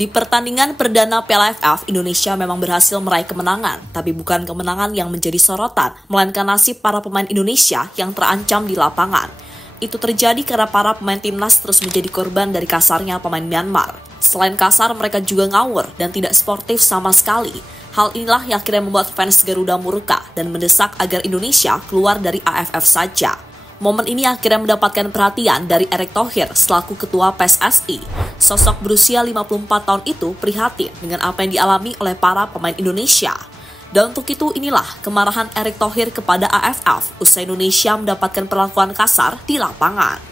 Di pertandingan perdana Piala AFF, Indonesia memang berhasil meraih kemenangan, tapi bukan kemenangan yang menjadi sorotan, melainkan nasib para pemain Indonesia yang terancam di lapangan. Itu terjadi karena para pemain timnas terus menjadi korban dari kasarnya pemain Myanmar. Selain kasar, mereka juga ngawur dan tidak sportif sama sekali. Hal inilah yang akhirnya membuat fans Garuda murka dan mendesak agar Indonesia keluar dari AFF saja. Momen ini akhirnya mendapatkan perhatian dari Erick Thohir selaku ketua PSSI. Sosok berusia 54 tahun itu prihatin dengan apa yang dialami oleh para pemain Indonesia. Dan untuk itu inilah kemarahan Erick Thohir kepada AFF usai Indonesia mendapatkan perlakuan kasar di lapangan.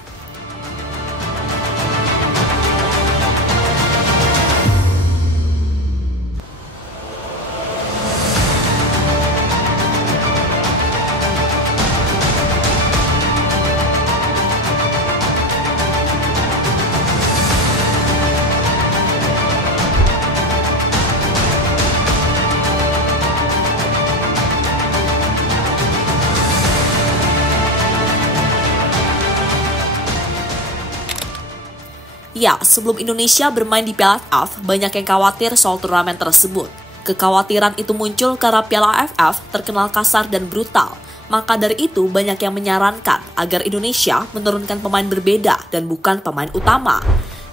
Ya, sebelum Indonesia bermain di Piala AFF, banyak yang khawatir soal turnamen tersebut. Kekhawatiran itu muncul karena Piala AFF terkenal kasar dan brutal. Maka dari itu, banyak yang menyarankan agar Indonesia menurunkan pemain berbeda dan bukan pemain utama.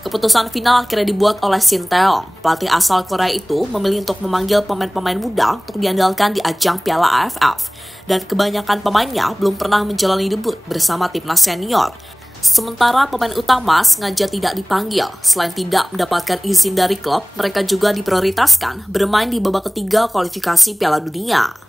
Keputusan final akhirnya dibuat oleh Shin Tae-yong. Pelatih asal Korea itu memilih untuk memanggil pemain-pemain muda untuk diandalkan di ajang Piala AFF. Dan kebanyakan pemainnya belum pernah menjalani debut bersama timnas senior. Sementara pemain utama sengaja tidak dipanggil. Selain tidak mendapatkan izin dari klub, mereka juga diprioritaskan bermain di babak ketiga kualifikasi Piala Dunia.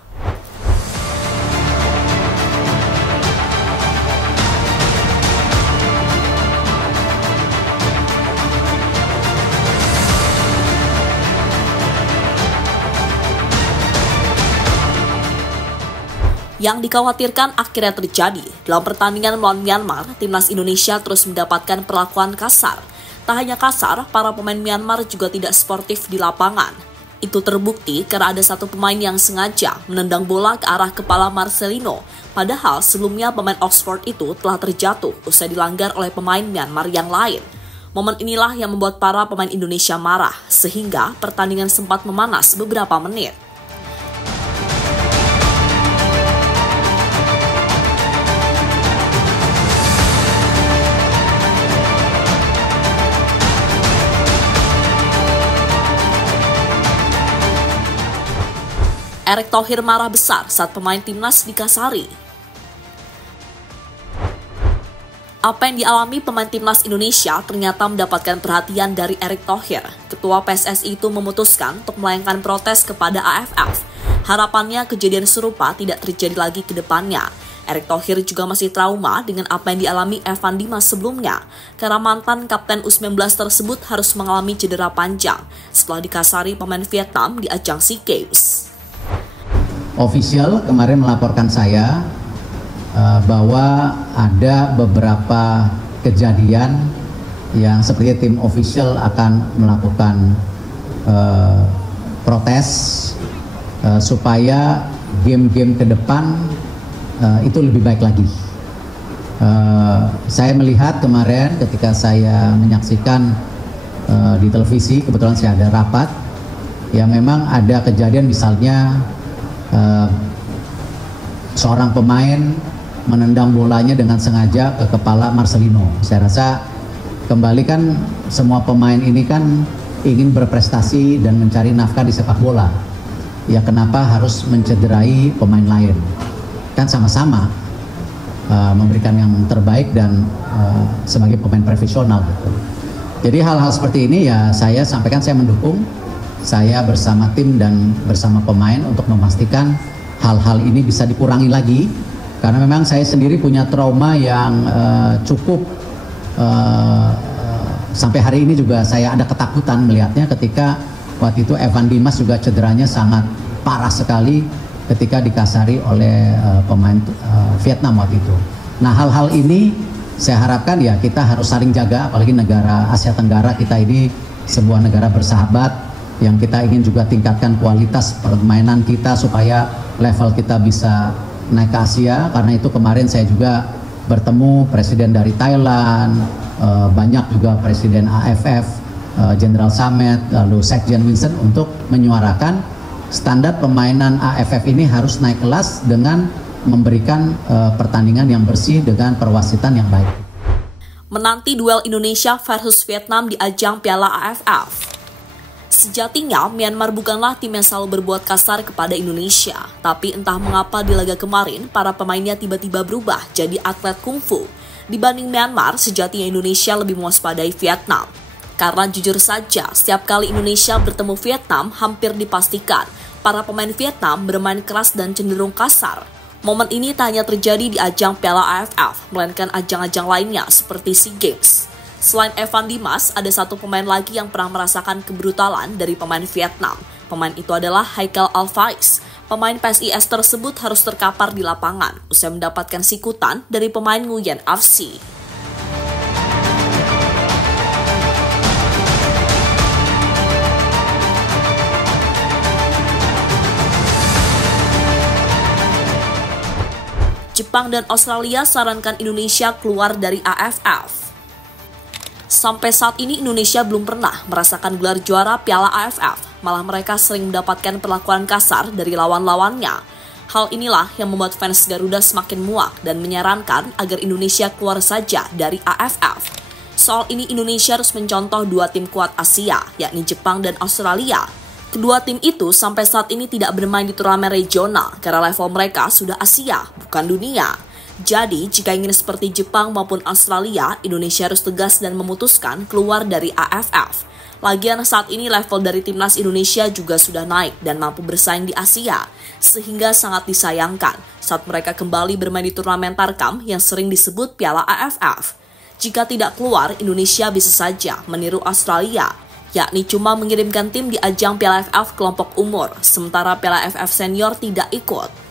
Yang dikhawatirkan akhirnya terjadi. Dalam pertandingan melawan Myanmar, timnas Indonesia terus mendapatkan perlakuan kasar. Tak hanya kasar, para pemain Myanmar juga tidak sportif di lapangan. Itu terbukti karena ada satu pemain yang sengaja menendang bola ke arah kepala Marcelino. Padahal sebelumnya pemain Oxford itu telah terjatuh usai dilanggar oleh pemain Myanmar yang lain. Momen inilah yang membuat para pemain Indonesia marah, sehingga pertandingan sempat memanas beberapa menit. Erick Thohir marah besar saat pemain timnas dikasari. Apa yang dialami pemain timnas Indonesia ternyata mendapatkan perhatian dari Erick Thohir. Ketua PSSI itu memutuskan untuk melayangkan protes kepada AFF. Harapannya kejadian serupa tidak terjadi lagi ke depannya. Erick Thohir juga masih trauma dengan apa yang dialami Evan Dimas sebelumnya, karena mantan Kapten U19 tersebut harus mengalami cedera panjang setelah dikasari pemain Vietnam di ajang SEA Games. Official kemarin melaporkan saya bahwa ada beberapa kejadian yang seperti tim official akan melakukan protes supaya game-game ke depan itu lebih baik lagi. Saya melihat kemarin ketika saya menyaksikan di televisi, kebetulan saya ada rapat, ya memang ada kejadian misalnya seorang pemain menendang bolanya dengan sengaja ke kepala Marcelino. Saya rasa kembali kan semua pemain ini kan ingin berprestasi dan mencari nafkah di sepak bola. Ya kenapa harus mencederai pemain lain? Kan sama-sama memberikan yang terbaik dan sebagai pemain profesional gitu. Jadi hal-hal seperti ini ya saya sampaikan, saya mendukung. Saya bersama tim dan bersama pemain untuk memastikan hal-hal ini bisa dikurangi lagi, karena memang saya sendiri punya trauma yang cukup sampai hari ini juga saya ada ketakutan melihatnya ketika waktu itu Evan Dimas juga cederanya sangat parah sekali ketika dikasari oleh pemain Vietnam waktu itu. Nah hal-hal ini saya harapkan ya kita harus saling jaga, apalagi negara Asia Tenggara kita ini sebuah negara bersahabat yang kita ingin juga tingkatkan kualitas permainan kita supaya level kita bisa naik ke Asia. Karena itu kemarin saya juga bertemu presiden dari Thailand, banyak juga presiden AFF Jenderal Samet, lalu Sekjen Wilson untuk menyuarakan standar permainan AFF ini harus naik kelas dengan memberikan pertandingan yang bersih dengan perwasitan yang baik. Menanti duel Indonesia versus Vietnam di ajang Piala AFF. Sejatinya, Myanmar bukanlah tim yang selalu berbuat kasar kepada Indonesia. Tapi entah mengapa di laga kemarin, para pemainnya tiba-tiba berubah jadi atlet kungfu. Dibanding Myanmar, sejatinya Indonesia lebih mewaspadai Vietnam. Karena jujur saja, setiap kali Indonesia bertemu Vietnam, hampir dipastikan para pemain Vietnam bermain keras dan cenderung kasar. Momen ini tak hanya terjadi di ajang Piala AFF, melainkan ajang-ajang lainnya seperti SEA Games. Selain Evan Dimas, ada satu pemain lagi yang pernah merasakan kebrutalan dari pemain Vietnam. Pemain itu adalah Haikal Alfaiz. Pemain PSIS tersebut harus terkapar di lapangan usai mendapatkan sikutan dari pemain Nguyen FC. Jepang dan Australia sarankan Indonesia keluar dari AFF. Sampai saat ini Indonesia belum pernah merasakan gelar juara Piala AFF, malah mereka sering mendapatkan perlakuan kasar dari lawan-lawannya. Hal inilah yang membuat fans Garuda semakin muak dan menyarankan agar Indonesia keluar saja dari AFF. Soal ini Indonesia harus mencontoh dua tim kuat Asia, yakni Jepang dan Australia. Kedua tim itu sampai saat ini tidak bermain di turnamen regional karena level mereka sudah Asia, bukan dunia. Jadi, jika ingin seperti Jepang maupun Australia, Indonesia harus tegas dan memutuskan keluar dari AFF. Lagian saat ini level dari timnas Indonesia juga sudah naik dan mampu bersaing di Asia, sehingga sangat disayangkan saat mereka kembali bermain di turnamen Tarkam yang sering disebut Piala AFF. Jika tidak keluar, Indonesia bisa saja meniru Australia, yakni cuma mengirimkan tim di ajang Piala AFF kelompok umur, sementara Piala AFF senior tidak ikut.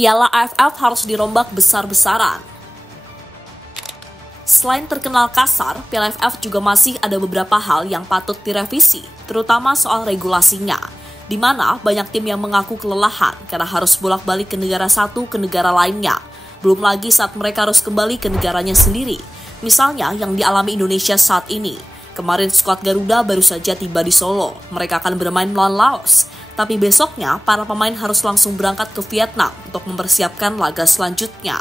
Piala AFF harus dirombak besar-besaran. Selain terkenal kasar, Piala AFF juga masih ada beberapa hal yang patut direvisi, terutama soal regulasinya, di mana banyak tim yang mengaku kelelahan karena harus bolak-balik ke negara satu ke negara lainnya. Belum lagi saat mereka harus kembali ke negaranya sendiri. Misalnya yang dialami Indonesia saat ini. Kemarin skuad Garuda baru saja tiba di Solo. Mereka akan bermain melawan Laos. Tapi besoknya, para pemain harus langsung berangkat ke Vietnam untuk mempersiapkan laga selanjutnya.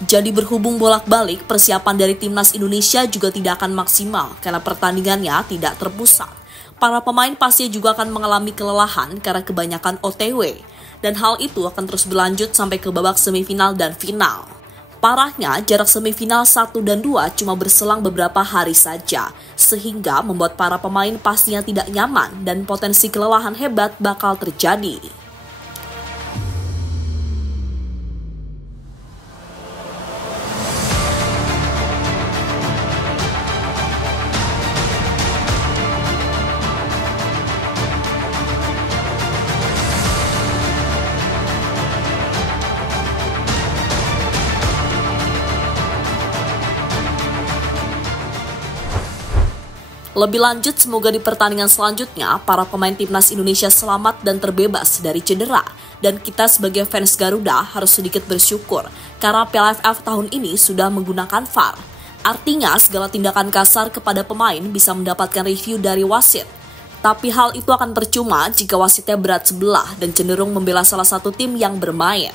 Jadi berhubung bolak-balik, persiapan dari timnas Indonesia juga tidak akan maksimal karena pertandingannya tidak terpusat. Para pemain pasti juga akan mengalami kelelahan karena kebanyakan OTW. Dan hal itu akan terus berlanjut sampai ke babak semifinal dan final. Parahnya, jarak semifinal 1 dan 2 cuma berselang beberapa hari saja, sehingga membuat para pemain pastinya tidak nyaman dan potensi kelelahan hebat bakal terjadi. Lebih lanjut, semoga di pertandingan selanjutnya, para pemain timnas Indonesia selamat dan terbebas dari cedera. Dan kita sebagai fans Garuda harus sedikit bersyukur, karena Piala AFF tahun ini sudah menggunakan VAR. Artinya, segala tindakan kasar kepada pemain bisa mendapatkan review dari wasit. Tapi hal itu akan percuma jika wasitnya berat sebelah dan cenderung membela salah satu tim yang bermain.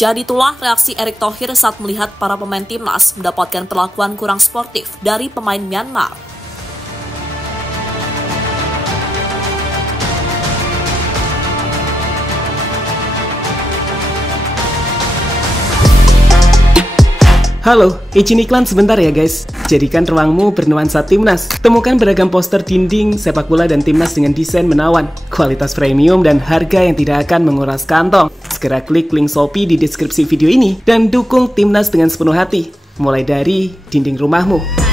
Jadi itulah reaksi Erick Thohir saat melihat para pemain timnas mendapatkan perlakuan kurang sportif dari pemain Myanmar. Halo, izin iklan sebentar ya guys. Jadikan ruangmu bernuansa timnas. Temukan beragam poster dinding, sepak bola dan timnas dengan desain menawan, kualitas premium dan harga yang tidak akan menguras kantong. Segera klik link Shopee di deskripsi video ini dan dukung timnas dengan sepenuh hati. Mulai dari dinding rumahmu.